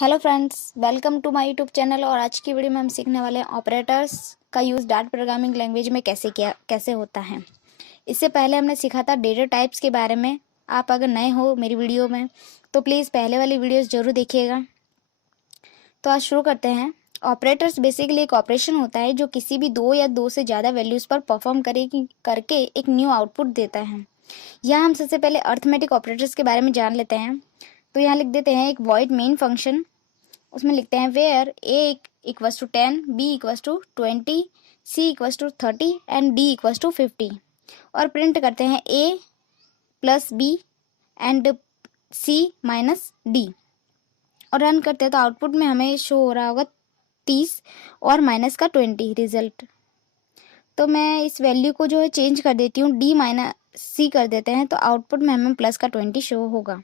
Hello friends, welcome to my YouTube channel. और आज की वीडियो में हम सीखने वाले हैं ऑपरेटर्स का यूज़ डाट प्रोग्रामिंग लैंग्वेज में कैसे होता है। इससे पहले हमने सीखा था डेटा टाइप्स के बारे में। आप अगर नए हो मेरी वीडियो में तो प्लीज़ पहले वाली वीडियोस जरूर देखिएगा। तो आज शुरू करते हैं। ऑपरेटर्स बेसिकली एक ऑपरेशन होता है जो किसी भी दो या दो से ज़्यादा वैल्यूज़ पर परफॉर्म करके एक न्यू आउटपुट देता है। यहाँ हम सबसे पहले अर्थमेटिक ऑपरेटर्स के बारे में जान लेते हैं। तो यहाँ लिख देते हैं एक वॉइड मेन फंक्शन। उसमें लिखते हैं where A equals to 10, B equals to 20, C equals to 30 and D equals to 50। और प्रिंट करते हैं A plus B and C minus D और रन करते हैं तो आउटपुट में हमें शो हो रहा होगा 30 और माइनस का 20 रिजल्ट। तो मैं इस वैल्यू को जो है चेंज कर देती हूँ, डी माइनस सी कर देते हैं तो आउटपुट में हमें प्लस का 20 शो होगा।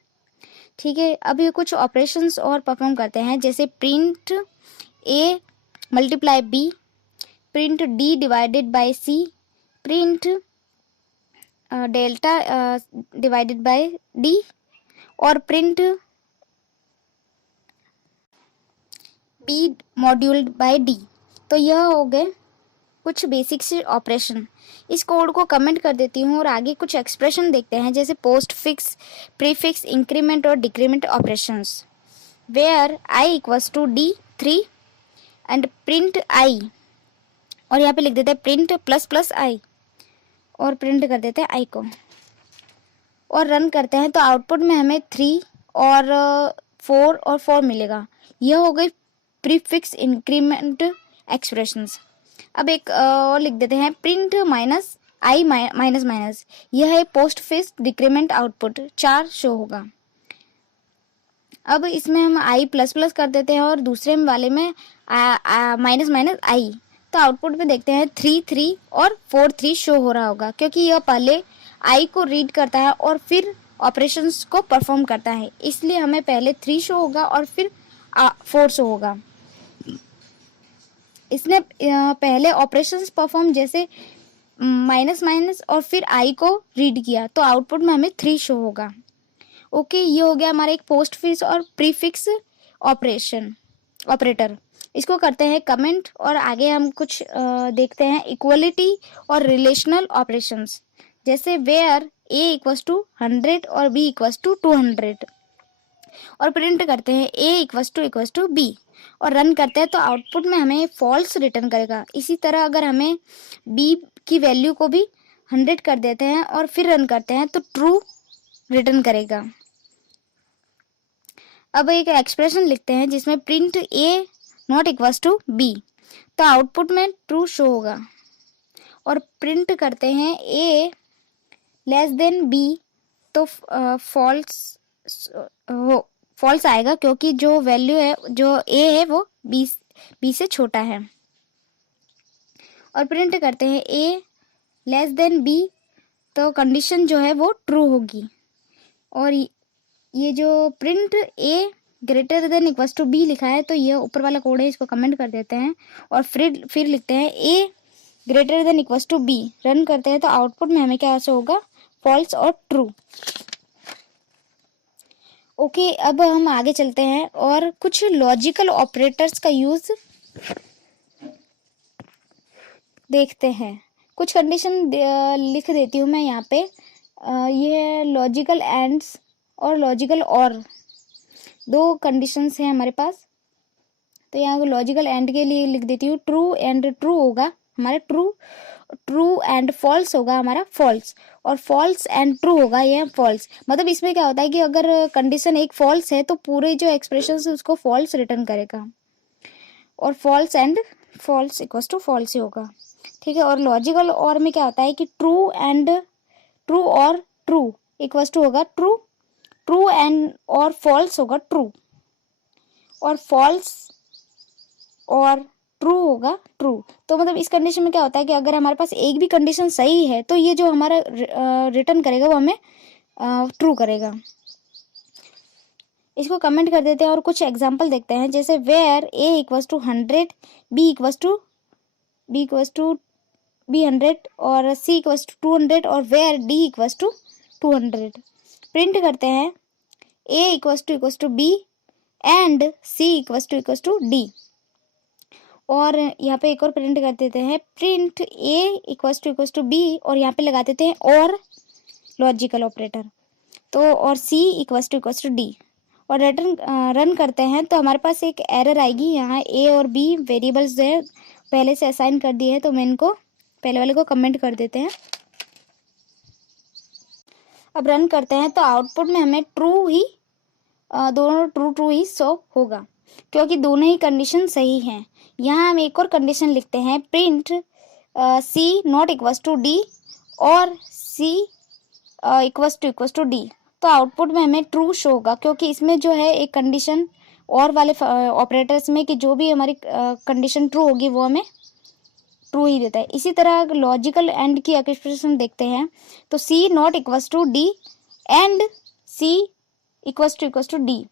ठीक है, अब ये कुछ ऑपरेशंस और परफॉर्म करते हैं, जैसे print A multiply B, print D divided by C, print delta divided by D और print B moduled by D. तो यह हो गए कुछ बेसिक से ऑपरेशन। इस कोड को कमेंट कर देती हूँ और आगे कुछ एक्सप्रेशन देखते हैं, जैसे पोस्ट फिक्स, प्रीफिक्स, इंक्रीमेंट और decrement operations. Where I equals to D 3 and print I, और यहाँ पे लिख देते हैं प्रिंट प्लस प्लस आई और प्रिंट कर देते हैं आई को और रन करते हैं तो आउटपुट में हमें 3 और 4 और 4 मिलेगा। यह हो गई प्रीफिक्स इंक्रीमेंट एक्सप्रेशंस। अब एक और लिख देते हैं प्रिंट माइनस आई माइनस माइनस, यह है post fix decrement output, 4 show होगा। अब इसमें हम आई प्लस प्लस कर देते हैं और दूसरे वाले में माइनस माइनस आई, तो आउटपुट में देखते हैं 3 3 और 4 3 शो हो रहा होगा, क्योंकि यह पहले आई को रीड करता है और फिर ऑपरेशंस को परफॉर्म करता है, इसलिए हमें पहले 3 शो होगा और फिर 4 शो होगा। इसने पहले ऑपरेशंस परफॉर्म जैसे माइनस माइनस और फिर आई को रीड किया, तो आउटपुट में हमें 3 शो होगा। ओके, ये हो गया हमारा एक पोस्ट फिक्स और प्रीफिक्स ऑपरेटर। इसको करते हैं कमेंट और आगे हम कुछ देखते हैं इक्वलिटी और रिलेशनल ऑपरेशंस, जैसे वेयर ए इक्वल्स टू 100 और बी इक्वल्स टू 200 और प्रिंट करते हैं ए इक्वल्स टू बी और रन करते हैं तो आउटपुट में हमें फॉल्स रिटर्न करेगा। इसी तरह अगर हमें बी की वैल्यू को भी 100 कर देते हैं और फिर रन करते हैं तो ट्रू रिटर्न करेगा। अब एक एक्सप्रेशन लिखते हैं जिसमें print A not equals to B, तो आउटपुट में ट्रू शो होगा और प्रिंट करते हैं ए लेस देन बी, तो फॉल्स आएगा, क्योंकि जो वैल्यू है जो ए है वो बी से छोटा है। और प्रिंट करते हैं ए लेस देन बी, तो कंडीशन जो है वो ट्रू होगी। और ये जो print A greater than equals to B लिखा है, तो ये ऊपर वाला कोड है, इसको कमेंट कर देते हैं और फिर लिखते हैं A greater than equals to B, run करते हैं तो आउटपुट में हमें क्या होगा, फॉल्स और ट्रू। ओके, अब हम आगे चलते हैं और कुछ लॉजिकल ऑपरेटर्स का यूज देखते हैं। कुछ कंडीशन लिख देती हूँ मैं यहाँ पे। ये है लॉजिकल एंड्स और लॉजिकल और, 2 कंडीशंस हैं हमारे पास। तो यहाँ लॉजिकल एंड के लिए लिख देती हूँ ट्रू एंड ट्रू होगा हमारा ट्रू, ट्रू एंड फॉल्स होगा हमारा फॉल्स, और फॉल्स एंड ट्रू होगा ये फॉल्स। मतलब इसमें क्या होता है कि अगर कंडीशन एक फॉल्स है तो पूरे जो एक्सप्रेशन है उसको फॉल्स रिटर्न करेगा, और false and false equals to false ही होगा। ठीक है, और लॉजिकल और में क्या होता है कि ट्रू एंड ट्रू और ट्रू इक्वल्स टू होगा ट्रू, ट्रू एंड और फॉल्स होगा ट्रू, और फॉल्स और ट्रू होगा ट्रू। तो मतलब इस कंडीशन में क्या होता है कि अगर हमारे पास एक भी कंडीशन सही है तो ये जो हमारा रिटर्न करेगा वो हमें ट्रू करेगा। इसको कमेंट कर देते हैं और कुछ एग्जांपल देखते हैं, जैसे where A equals to 100, B equals to B 100 और सी इक्वल्स टू 200 और where D equals to 200। Print करते हैं A equals to B and C equals to D. और यहाँ पे एक और प्रिंट कर देते हैं, print A equals to B, और यहाँ पे लगा देते हैं और लॉजिकल ऑपरेटर, तो और सी इक्वल्स टू डी, और रिटर्न रन करते हैं तो हमारे पास एक एरर आएगी। यहाँ ए और बी वेरिएबल्स जो है पहले से असाइन कर दिए हैं, तो मैं इनको पहले वाले को कमेंट कर देते हैं। अब रन करते हैं तो आउटपुट में हमें ट्रू ही दोनों ट्रू ही शो होगा, क्योंकि दोनों ही कंडीशन सही हैं। यहाँ हम एक और कंडीशन लिखते हैं, print C not equals to D और सी इक्वल्स टू डी, तो आउटपुट में हमें ट्रू शो होगा, क्योंकि इसमें जो है एक कंडीशन और वाले ऑपरेटर्स में कि जो भी हमारी कंडीशन ट्रू होगी वो हमें ट्रू ही देता है। इसी तरह लॉजिकल एंड की एक्सप्रेशन देखते हैं, तो C not equals to D and C equals to D,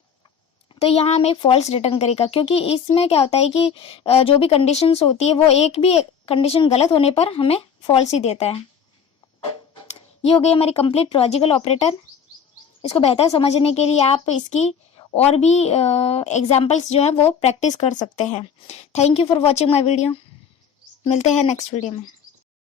तो यहाँ हमें फॉल्स रिटर्न करेगा, क्योंकि इसमें क्या होता है कि जो भी कंडीशंस होती है वो एक भी कंडीशन गलत होने पर हमें फॉल्स ही देता है। ये हो गई हमारी कंप्लीट लॉजिकल ऑपरेटर। इसको बेहतर समझने के लिए आप इसकी और भी एग्जाम्पल्स जो हैं वो प्रैक्टिस कर सकते हैं। Thank you for watching my video. मिलते हैं नेक्स्ट वीडियो में।